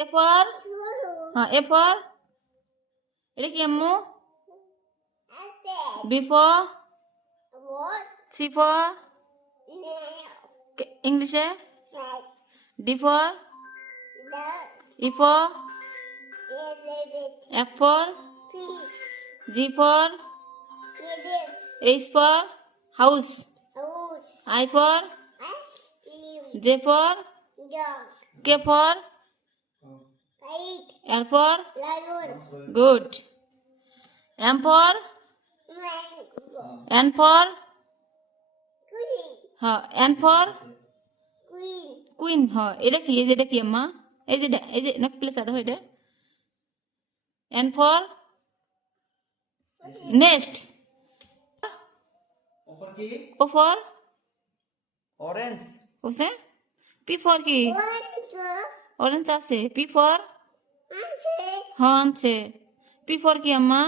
A for A for এটা কি আম্মু? B for C for English A D for E for F for G for H for house I for J for K for L for good M for N for N for queen এটা কি এই যে এটা কি আম্মা এই যে নেক place আদা এটা N for nest O for orange ওসে P for কি orange আছে P for হ্যাঁ আনছে P for কি আম্মা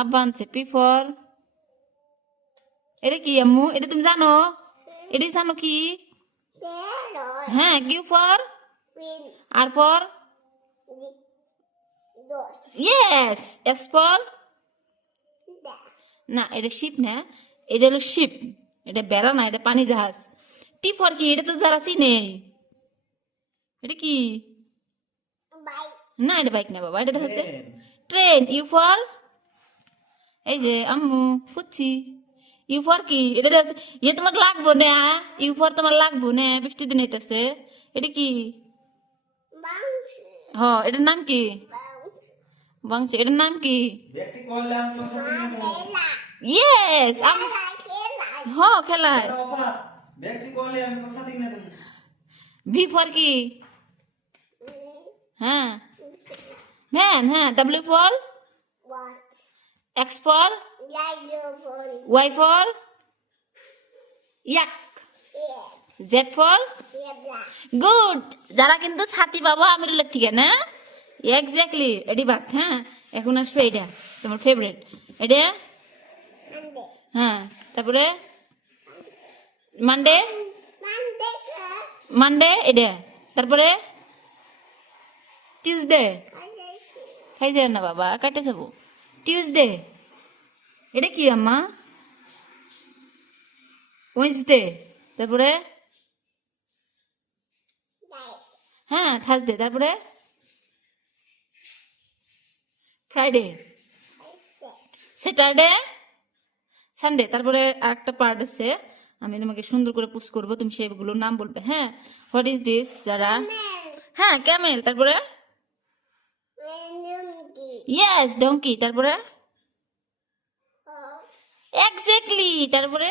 আব্বা আনছে P for এটা কি আম্মু এটা তুমি জানো এটা জানো কি হ্যাঁ Q for R for yes S for না এটা শিপ না এটা হলো শিপ এটা বেড়া না এটা পানি জাহাজ টি ফর কি এটা তো যারা চিনে এটা কি না এটা বাইক না বাবা এটা তো হচ্ছে ট্রেন ইউ ফর এই যে আম্মু খুঁজছি ইউ ফর কি এটা ইয়ে তোমাকে লাগবো না ইউ ফর তোমার লাগবো না বৃষ্টি দিন হইতেছে এটা কি এটার নাম কি বাংশি এটার নাম কি ব্যক্তি কল্যাণ ইয়েস খেলা ব্যক্তি কল্যাণ সাথে না তুমি ভি ফর কি হ্যাঁ হ্যাঁ W for X for Y for yak Z for good যারা কিন্তু ছাতি পাবো আমিরুলের থেকে না এক্স্যাক্টলি এটি বাদ হ্যাঁ এখন আসবে এটা তোমার ফেভারিট এটা হ্যাঁ তারপরে মানডে এটা তারপরে টিউসডে খাই যায় না বাবা কাটে যাবো টিউসডে এটা কি আম্মা ওয়েডনেসডে তারপরে হ্যাঁ থার্সডে তারপরে ফ্রাইডে স্যাটারডে সানডে তারপরে আরেকটা পার্ট আছে আমি তোমাকে সুন্দর করে পুশ করবো তুমি সেগুলোর নাম বলবে হ্যাঁ হোয়াট ইজ দিস যারা হ্যাঁ ক্যামেল তারপরে ইয়েস ডঙ্কি তারপরে এক্স্যাক্টলি তারপরে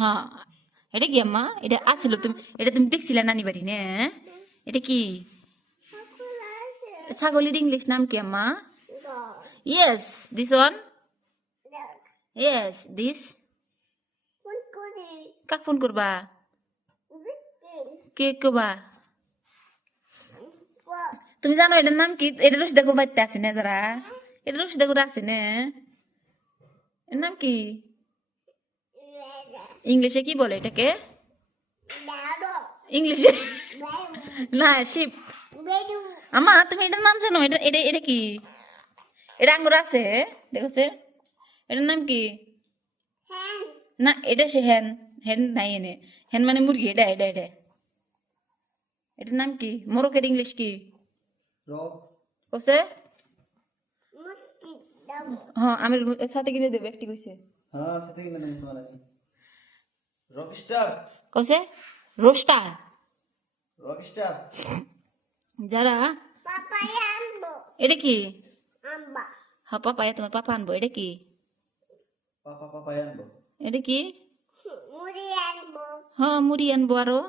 হ্যাঁ এটা কি আম্মা এটা আসলো এটা তুমি দেখছিলে নানি বাড়ি নে এটা কি ছাগলের ইংলিশ নাম কি আম্মা yes this one yes this কাক ফোন করবা কে করবা তুমি জানো এটার নাম কি এটা রশিদা গো বাড়িতে আছে না যারা এটা রশিদা করে আছে না এর নাম কি ইংলিশে কি বলে এটাকে ইংলিশে না শিপ আমা তুমি এটার নাম জানো এটা এটা এটা কি এটা আঙ্গুর আছে দেখছে এটার নাম কি না এটা সে হেন হেন নাই এনে হেন মানে মুরগি এটা এটা এটা এটার নাম কি মোরকের ইংলিশ কি কসে হ্যাঁ আমি সাথে কিনে দেবো একটি কইছে হ্যাঁ সাথে কিনে দেব তোমার আমি রকস্টার কসে রোস্টার রকস্টার যারা পাপায়া আনবো এটা কি আম্বা হ্যাঁ পাপায়া তোমার পাপা আনবো এটা কি পাপা আনবো এটা কি মুড়ি আনবো হ্যাঁ মুড়ি আনবো আরো